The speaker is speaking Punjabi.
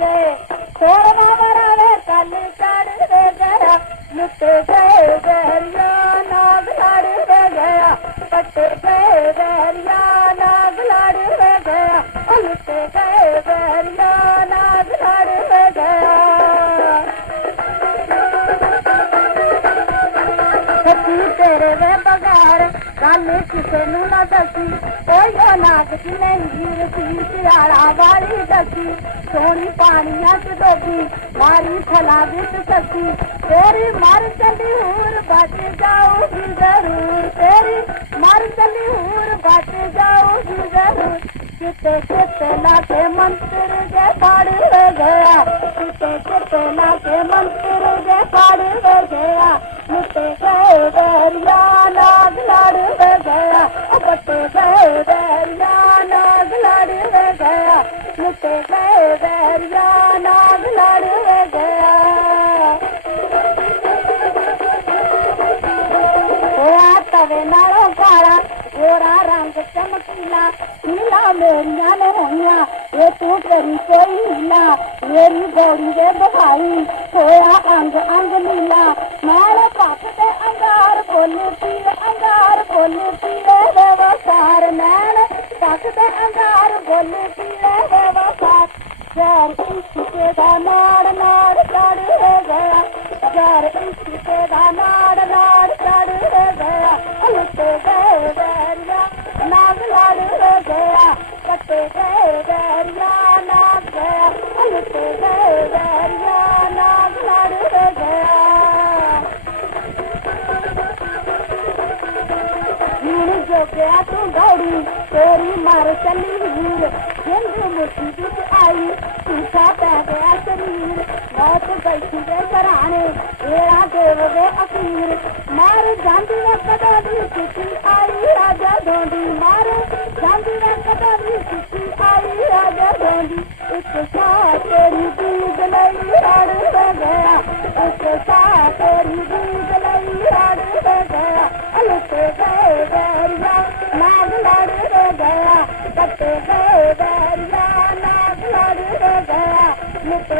कल लाड़ू गया। लुटे पए वैलिया नाग लाड़ू गया। पटे पए वैलिया नाग लाड़ू गया। लुटे पे ਗੱਲ ਕਿਸੇ ਨੂੰ ਨਾ ਦੱਸੀ। ਕੋਈ ਉਹ ਨਾਗ ਦੀ ਨਹੀਂ ਸੀ ਵਾਲੀ ਦੱਸੀ। ਸੋਹਣੀ ਪਾਣੀਆਂ ਚ ਡੋਬੀ, ਮਾਰੀ ਫਲਾ ਵਿੱਚ ਸੱਚੀ ਤੇਰੀ ਮਰ ਚੱਲੀ ਹੂਰ ਬਚ ਜਾਊਗੀ ਜ਼ਰੂਰ। ਤੇਰੀ ਮਰ ਚੱਲੀ ਹੂਰ ਬਚ ਜਾਊਗੀ ਜ਼ਰੂਰ। ਕਿਤੇ ਕਿਤੇ ਲਾ ਕੇ ਮੰਤਰ ਦੇ ਫੜ ਗਿਆ। ਕਿਤੇ ਕਿਤੇ ਲਾ ਕੇ ਮੰਤਰ ಕೊಟ್ಟು ನಾಗ ನಡುವೆ ಗಯ ಮುಟ್ಟೆ ಕೈದರ್ಯ ನಾಗ ನಡುವೆ ಗಯ ಆತವೆ ನಾಳೋ ಕಾಳ गोरा चमकीला। नीला मेरी नाम तू करी कोई नीला। मेरी गौरी रे बहाई खोया अंग अंग नीला। मारे पाप से अंगार खोलू पीर अंगार खोलू पीर சுதகந்தாரும் பொண்ணு பிள்ளைவா சார் சுதா நாடு நாடு நாடு சார் சுதா நாடு நாடு ਹੁਣ ਤੂੰ ਦੌੜੀ, ਤੇਰੀ ਮਰ ਚੱਲੀ ਹੀਰ। ਜਿੰਦ ਮੁੱਠੀ ਆਈ, ਝੂਠਾ ਪੈ ਗਿਆ ਸਰੀਰ। ਮੌਤ ਬੈਠੀ ਦੇ ਘਰਾਣੇ ਏੜਾ ਦੇਵਗੇ ਅਖੀਰ। ਮਾਰ ਜਾਂਦੀ ਨੇ ਕਦੋਂ ਦੀ ਚਿੱਠੀ ਆਈ, ਰਾਜਾ ਢੋਂਡੀ ਮਾਰ ਜਾਂਦੀ ਨੇ ਕਦੋਂ ਦੀ ਚਿੱਠੀ ਆਈ, ਰਾਜਾ ਢੋਂਡੀ ਇੱਕ ਸਾਹ ਤੇਰੀ ਦੀਦ ਲਈ ਹੜ ਗਿਆ। ਇੱਕ ਸਾਹ ಮುತ್ತ